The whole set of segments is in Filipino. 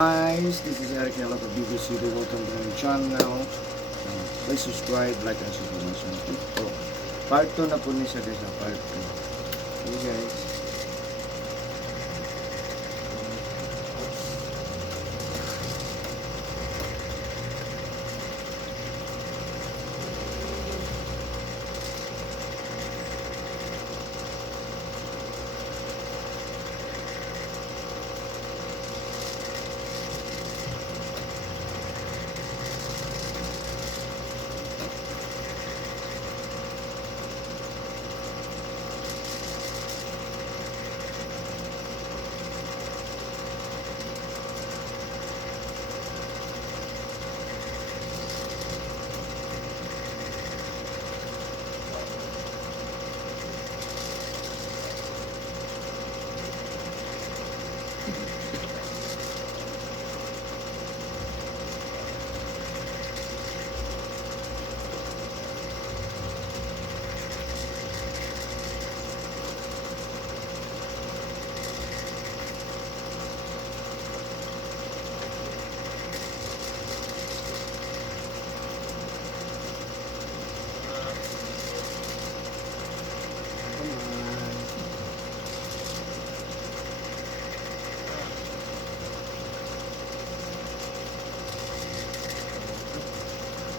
Guys, this is Eric Yellow of BBC. Welcome to my channel. Please subscribe, like, and subscribe. So, part 2 na po niya siya guys. Part 2. Okay guys.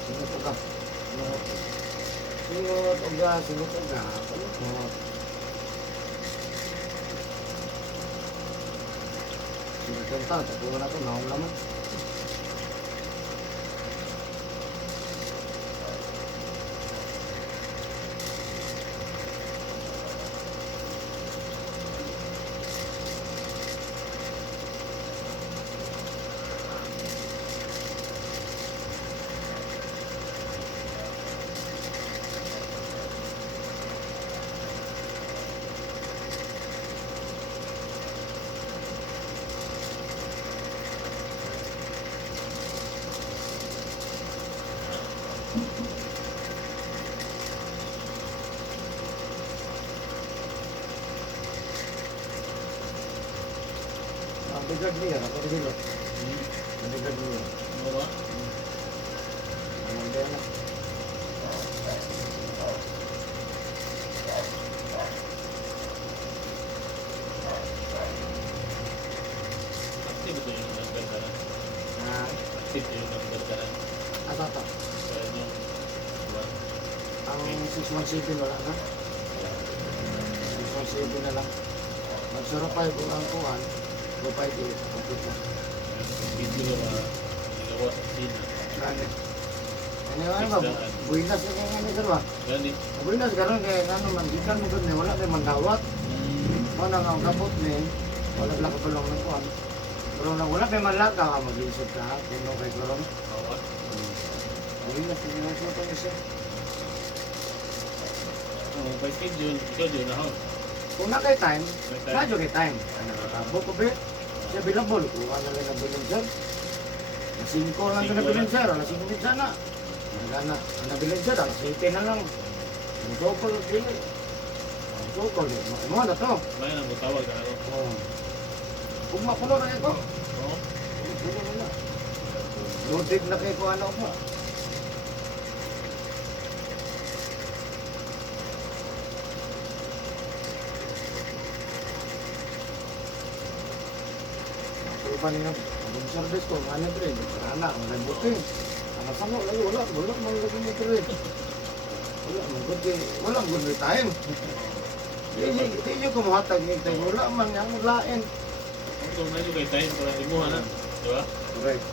Singot ka. Singot ka. Singot ka. Tapuan natin. Naong naman. Ang bigad niya. Ako rin hilo. Ang bigad niya. Ano ba? Ang bigad na. Active ito yung nagdagdaran. Active yung nagdagdaran. Asa ito? Kaya yung... Diba? Ang 617 wala na. 617 na lang. Magsurapay ko lang kuhan. Gupay di. Kapito. Video nagawa sa Sina. Gani. Ano ba? Buinas na kaya nga ba? Gani. Buinas karon kaya nga naman. Gikan mo doon wala na mandawat. Wala nga ang kapot ni. Wala lang kapalong ng kuhan. Pero nang wala kay malaka ka mag-iisip ka. Kung kay karon. Awat. Buinas na kaya nga ito siya. Oh, by schedule. Schedule na ho. Kung na kay time, May time. radyo kay time. Ano nakabo ko ba? Siya bilabol. Kung ano lang nabiling sir. Alas 5 lang ito nabiling sir. Alas 5 minsan na. Nagana. Ang nabiling sir. Alas 7 na lang. Ang sokol. Ang sokol. Ano na to? May nang butawag na ako. Oh. Kung makulo na ito. Oo. Kulo na. Lutig na kay kung ano mo. Pa niya, ang service ko, ano ba rin, anak, ang buting. Ang sango, wala mga lagi mo rin. Wala good time. Hindi nyo kumuhatag yung time, wala man nga, lain. Kung medyo kay time para imuha na. Diba? Correct.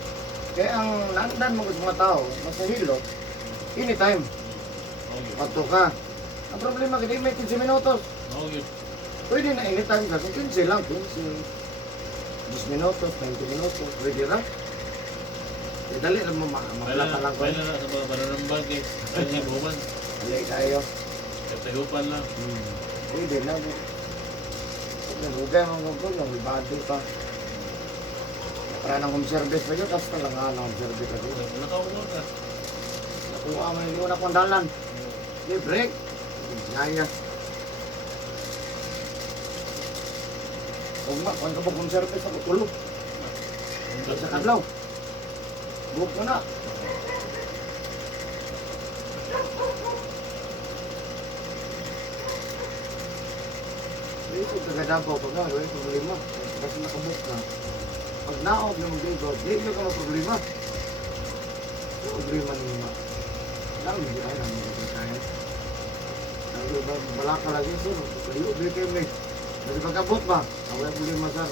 Kaya ang landan mo sa mga tao, masahilot, anytime, Okay. pato ka. Ang problema, hindi may 15 minutos. Okay. Pwede na anytime ka, 15 lang, 15. 10 minutos, 20 minutos, pwede lang. Dali lang mo maplata lang ko. Kaya na sa mga mananambag eh. Kaya niya buman. Dali tayo. Katagupan lang. Pwede na. Nagugay mo ko, yung body pa. Para nang home service pa yun, tapos talaga nang home service pa yun. Nakaunod ka. Nakuha mo yung una kong dalan. Di break. Ngaya. Huwag ba, kung ka ba home service ako tulog. Sa kadlaw. Buhok ko na. Dito kagadabaw pag nga, wala problema. Kasi nakabook na. Pag naog na mag-igod, di nyo ka problema. Problema nyo. Lang, hindi tayo namin magkakain. Balaka lagi sir, kayo, di kayo may. Kasi pagkabot ba, away problema sir.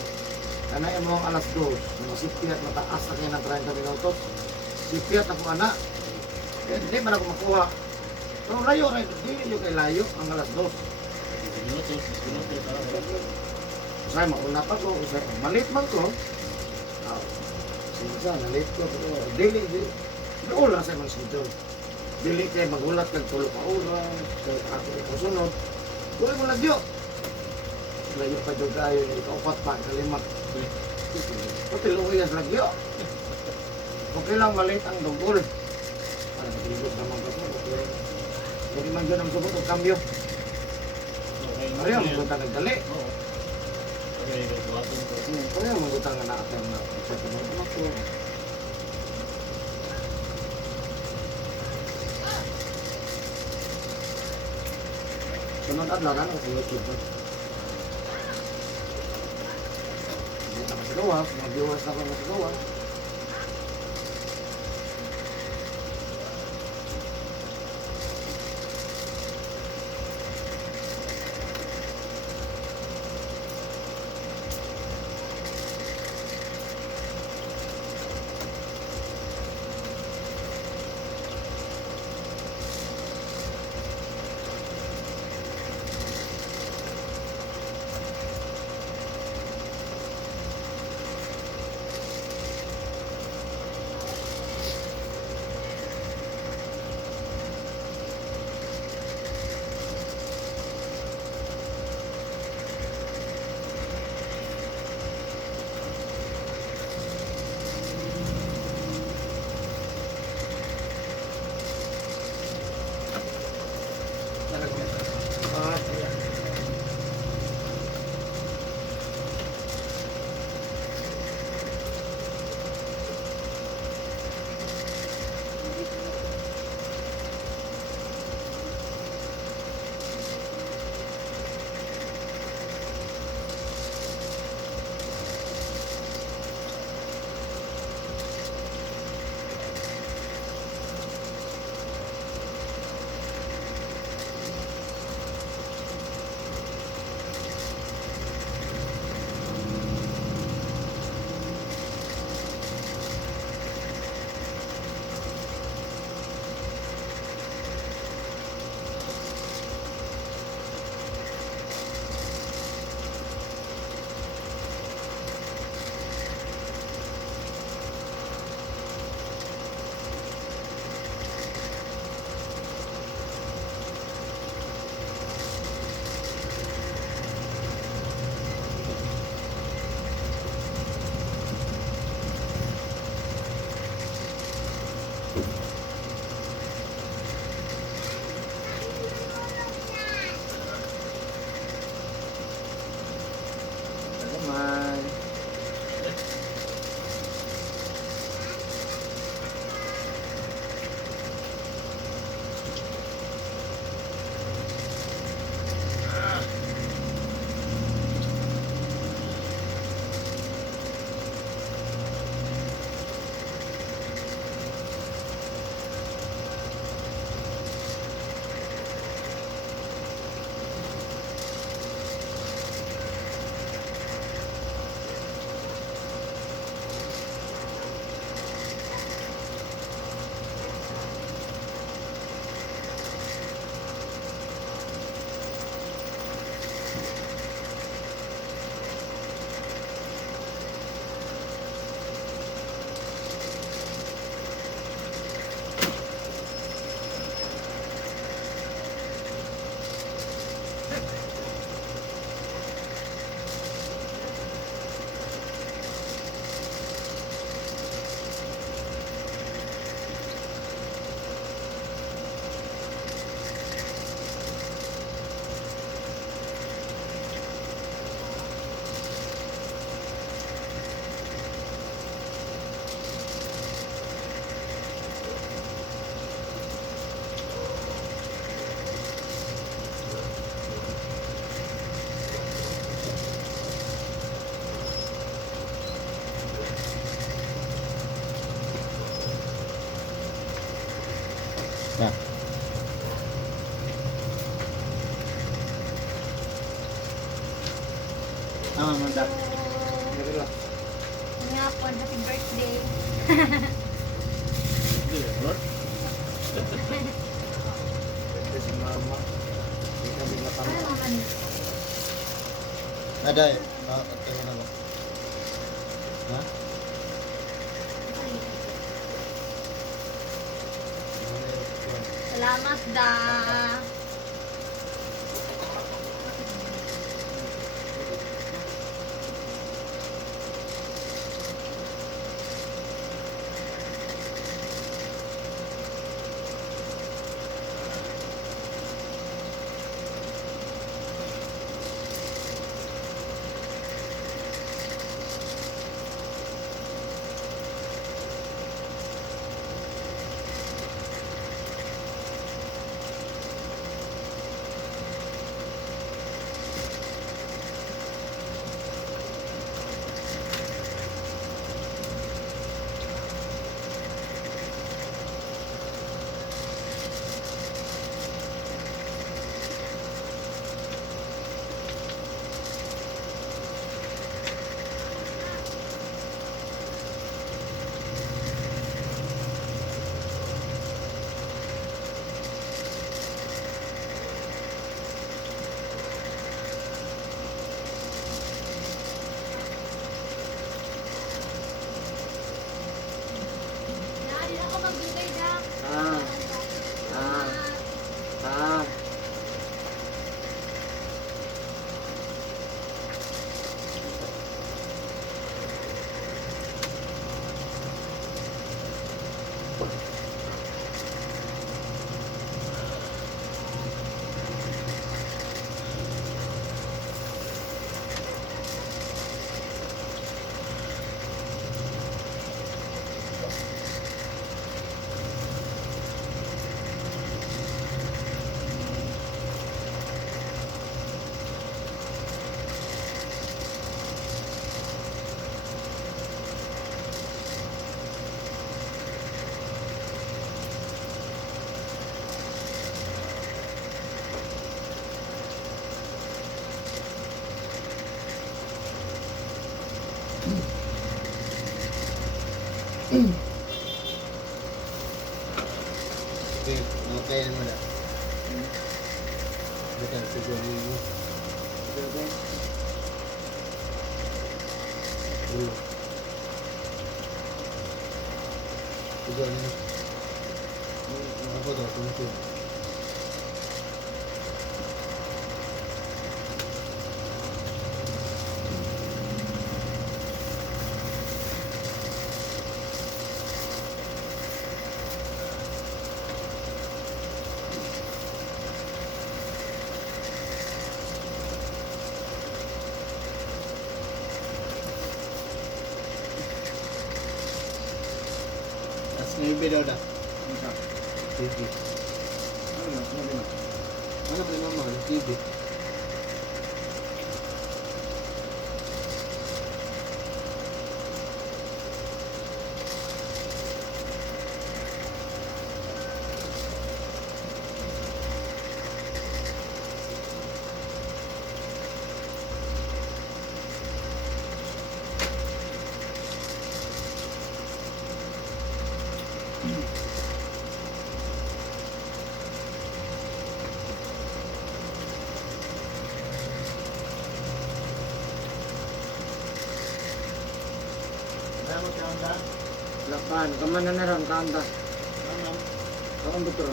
Kanain mo ang alas 2, masipiyat mataas na kayo ng 30 minutos. Sipiyat ako anak. Eh, hindi man ako makuha. Pero layo rin, hindi nyo kay layo ang alas 2. Minutos. Usay, mauna pa ko, usay, malit man ko. Sinsa, nalit ko, pero dili, naula sa mga schedule. Dili kayo magulat kag tulo ka oras, kay ako ikusunod. Kulit mo lagyo. Layo pa dyan kayo, ikaupat pa, kalimat. Pati luwiyas lagyo. Okay lang malit ang dugol. Para magligot naman ka po, okay. Hindi man dyan ang subot o kambyo. Pareho, magutan nagdali. Oo. Okay, buhaton ko. Pareho, magutan nga nakatang na. Sa tunod na po. Sunod adlaw na sa YouTube. Hindi na masagawa, mga viewers na ko masagawa. Na. Tama man da. Relax. Nga po, happy birthday. Hindi yan, Lord. Ito si mama. Hindi ka bigla Ano kami. naman yun? Ada. Tayo na lang. Ha? Salamat da. Hindi ako magbigay da. Ah. Ah. Ah. Okay, okay naman na. Betul, tujuan ini. Okay. Dulu. Tujuan ini. Apa dah tujuan? Maybe daw dah. Isa. TV. Ano na? Sinabi na. Mana boleh mama TV. Salamat ka anda. Lapan. Kamana na ron ka anda. Kaon betul.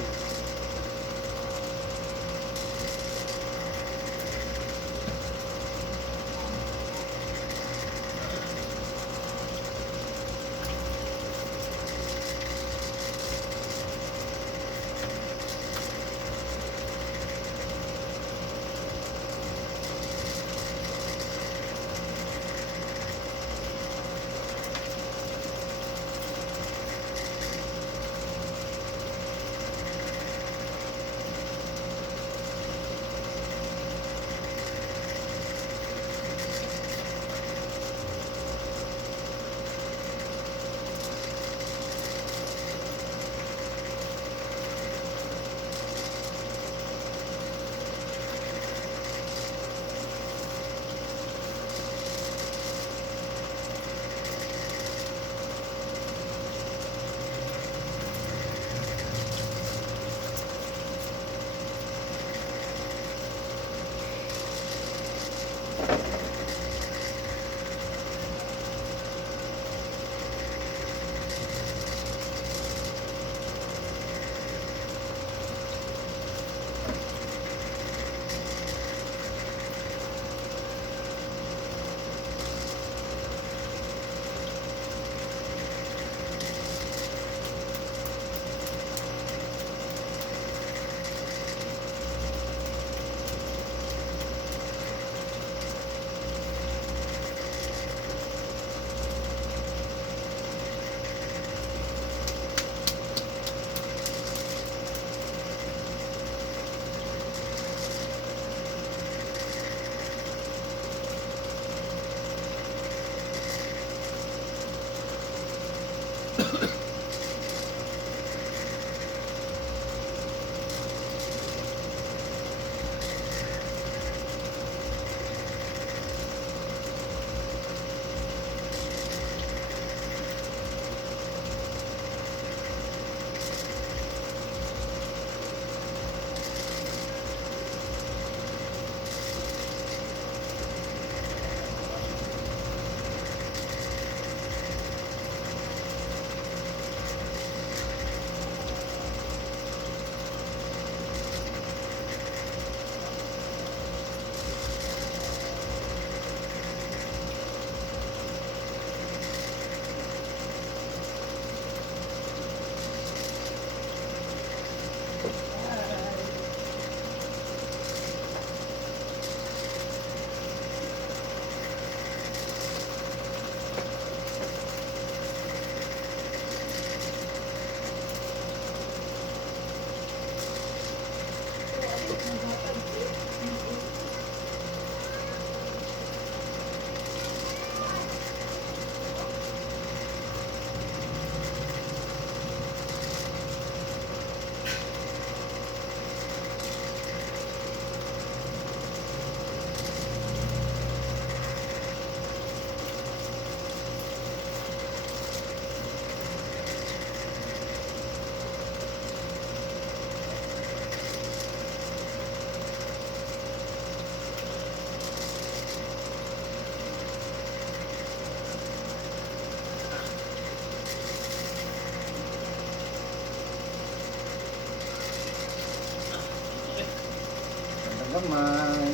kamay.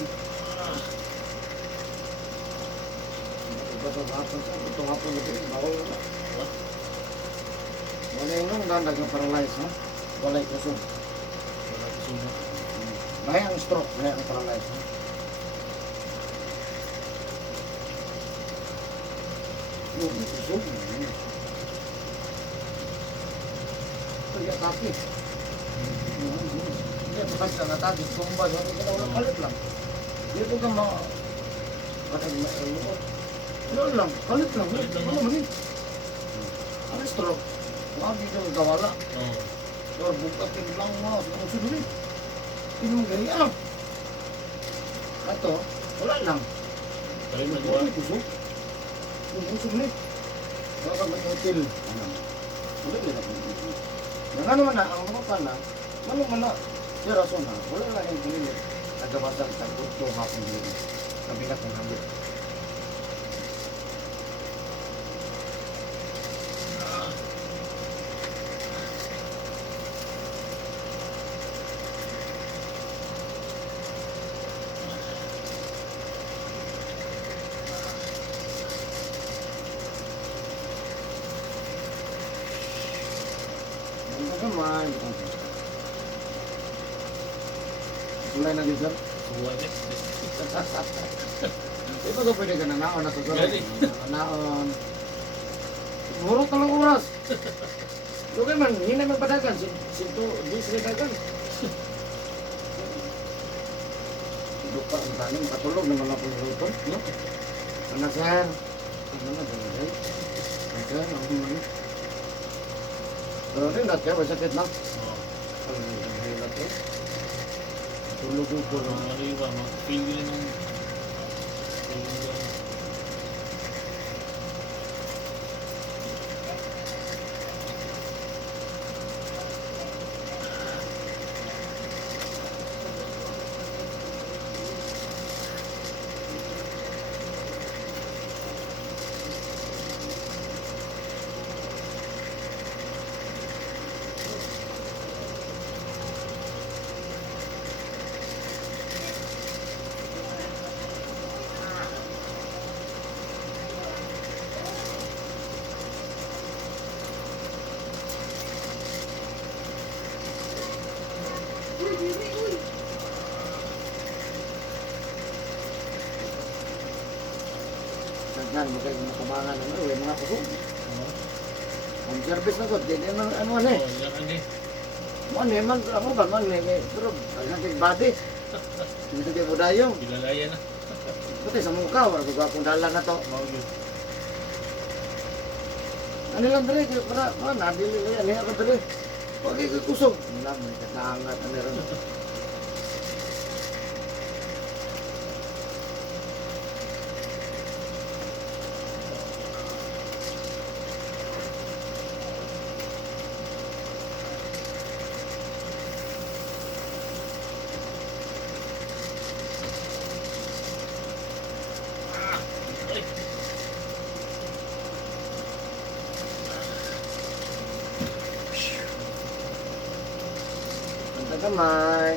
Ito hapon sa, ito hapon na din, bawal na. What? Wala yung nung dandag na paralyze, ha? Wala yung kusog. Wala ko sino. Bahaya ang stroke, bahaya ang paralyze, ha? Yung kusog, ito yung atake. Hindi, bakas lang atake, tumbas, ano ka na, wala palit lang. Dito ka mga, patag lukot. Ano lang, palit lang, Palit lang, ano no? man eh. Ano stroke? Lagi ka magkawala. Oo. Or bukatin lang mo, sunod eh. Hindi mo ganyan. Kato, wala lang. Kalit na Wala diba? may kusog. Yung kusog ni. Baka may hotel. Ano? Wala nila. Yang ano man na, ang mga pa na, ano man na, siya rason na, wala lang yung pinili. Nagabasal sa kurto hapon din. Kabigat ng hangit. Ang naman. Sulay na din, sir. Buwan eh. Ito daw pwede ka na naon na sa Pwede. naon. Murot na lang oras. Okay man, hindi na magpadagan. Sinto, di sila dagan. Dupa ang tanim, patulog naman ako yung luto. No? Ano, sir? Ano na, dali. Okay, ako naman. Pero rin natin, masakit lang. Oo. Ang hirap eh. Tulog ko ko lang. Mga ano yun ba? Mga feel nila ng... Feel nila ng... Saan mo kayo nakabangan ng mga kusog. Oo. Ang service na ko, di na ano ano eh. Oo, yan ano eh. Man eh, man, ako ba man eh, pero ang kay body. Hindi kayo budayong. Bilalaya na. Pati sa mukha, wala ko akong dala na to. Mga yun. Ano lang dali, para, nabili na yan, ako dali. Huwag kayo kusog. Wala, may kakaangat, ano rin. Ay! Ang tagamay.